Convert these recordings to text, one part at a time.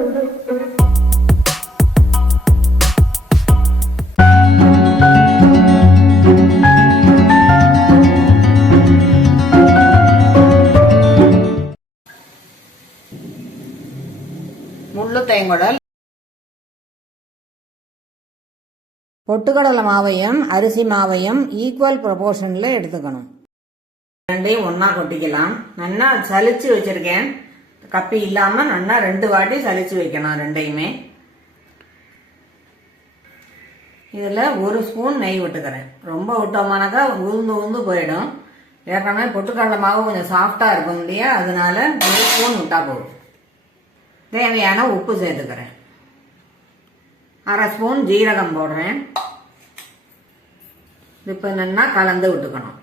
முள்ளு தேங்குடல். பொட்டுக்கடலை மாவையும் அரிசி மாவையும் ஈக்குவல் ப்ரொபோர்ஷனில் எடுத்துக்கணும். ரெண்டையும் ஒன்றா கொட்டிக்கலாம். நல்லா சலிச்சு வச்சுருக்கேன். கப்பி இல்லாமல் நல்லா 2 வாட்டி சலிச்சு வைக்கணும் ரெண்டையுமே. இதில் 1 ஸ்பூன் நெய் விட்டுக்கிறேன். ரொம்ப விட்டோம்னாக்கா உளுந்து போயிடும். ஏற்கனவே பொட்டுக்கடலை மாவு கொஞ்சம் சாஃப்டாக இருக்கும் இல்லையா, அதனால 1 ஸ்பூன் விட்டால் போதும். தேவையான உப்பு சேர்த்துக்கிறேன். 1/2 ஸ்பூன் ஜீரகம் போடுறேன். இப்போ நல்லா கலந்து விட்டுக்கணும்.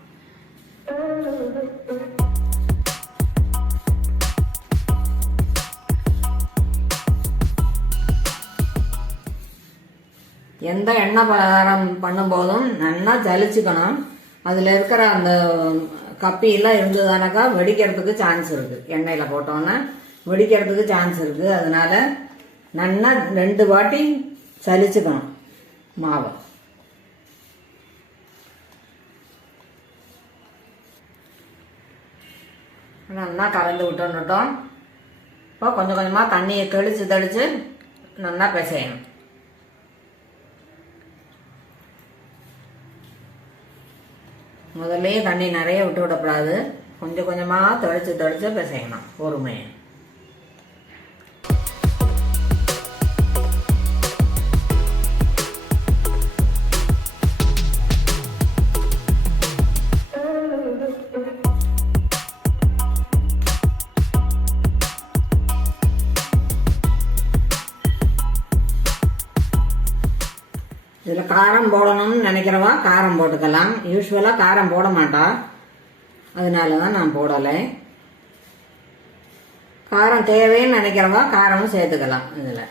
எந்த எண்ணெய் பலகாரம் பண்ணும்போதும் நல்லா ஜலிச்சுக்கணும். அதில் இருக்கிற அந்த கப்பியெல்லாம் இருந்ததுனாக்கா வெடிக்கிறதுக்கு சான்ஸ் இருக்குது. எண்ணெயில் போட்டோன்னா வெடிக்கிறதுக்கு சான்ஸ் இருக்குது. அதனால நல்லா 2 வாட்டி சலிச்சுக்கணும் மாவை. நல்லா கலந்து விட்டோம். இப்போ கொஞ்சம் கொஞ்சமாக தண்ணியை தெளித்து நல்லா பிசையணும். முதல்லையே தண்ணி நிறைய விட்டு விடக்கூடாது. கொஞ்சம் கொஞ்சமாக தெளித்து பிசையணும் பொறுமையை. இதில் காரம் போடணும்னு நினைக்கிறவா காரம் போட்டுக்கலாம். யூஸ்வலாக காரம் போட மாட்டா, அதனால தான் நான் போடலை. காரம் தேவைன்னு நினைக்கிறவா காரமும் சேர்த்துக்கலாம் இதில்.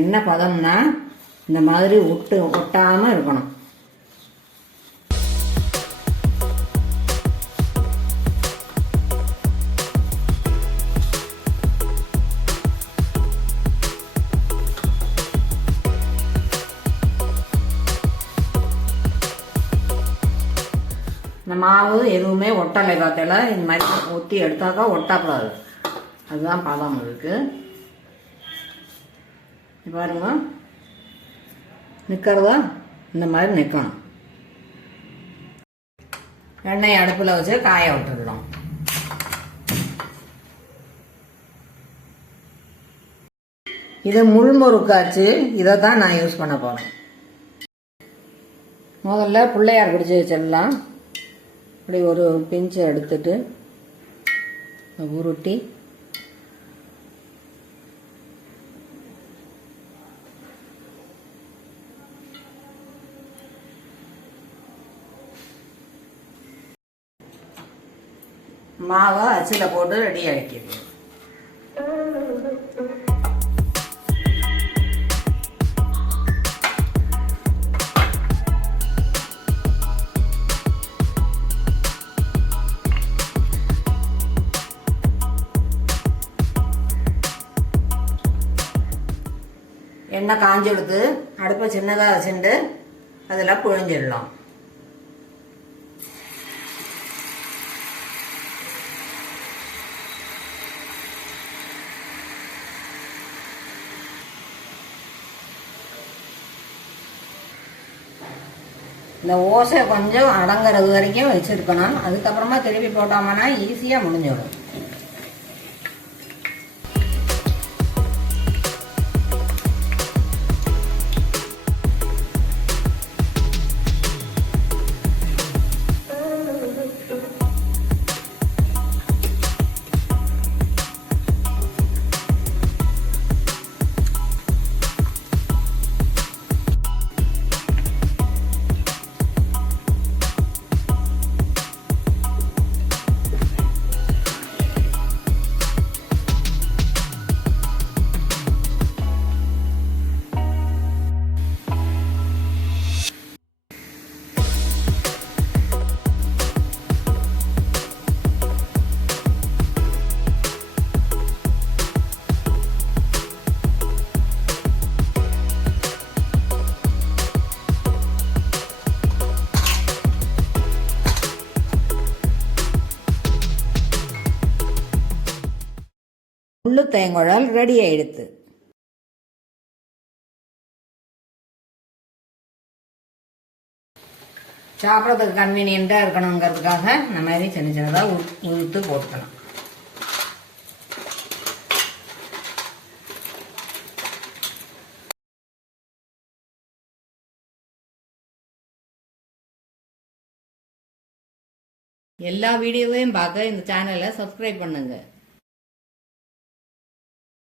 என்ன பதம்னா இந்த மாதிரி ஒட்டாமல் இருக்கணும். இந்த மாவு எதுவுமே ஒட்டலை பார்த்தல. இந்த மாதிரி ஊற்றி எடுத்தாக்கா ஒட்டக்கூடாது. அதுதான் பதம் இருக்கு. பாருங்க, நிற்கிறதா இந்த மாதிரி நிற்கணும். எண்ணெய் அடுப்பில் வச்சு காய விட்டுடலாம். இது முள்முறுக்காச்சு. இதை தான் நான் யூஸ் பண்ண போகிறேன். முதல்ல பிள்ளையார் பிடிச்சி வச்சிடலாம். இப்படி ஒரு பிஞ்சை எடுத்துட்டு உருட்டி மாவை அச்சில் போட்டு ரெடி ஆகிடுது. எண்ணெய் காஞ்சி எடுத்து அடுப்பை சின்னதாக வச்சுட்டு அதில் புழிஞ்சிடலாம். இந்த ஓசை கொஞ்சம் அடங்கிறது வரைக்கும் வச்சுருக்கணும். அதுக்கப்புறமா திருப்பி போட்டோம்னா ஈஸியாக முடிஞ்சிடும். சுண்டு தேங்குழல் ரெடி ஆயிடுத்து. சாப்பிட்றதுக்கு கன்வீனியண்ட்டாக இருக்கணுங்கிறதுக்காக இந்த மாதிரி சின்ன சின்னதாக உளுத்து போட்டுக்கலாம். எல்லா வீடியோவையும் பார்க்க இந்த சேனலை சப்ஸ்கிரைப் பண்ணுங்கள்.